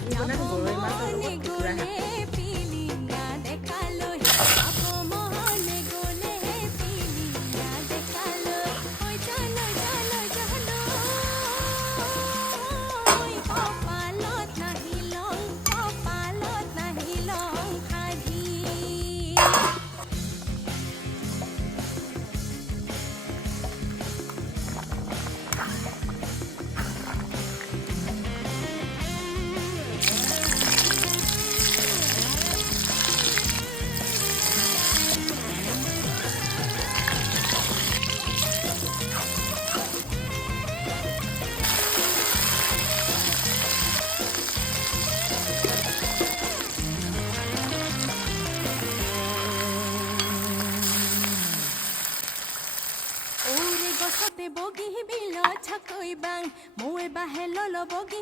আজি বনাম গৰৈ মাছৰ লগত খুতুৰা শাক। Ore gosate bogi bilo chakoi bang moe bahelo lo bogi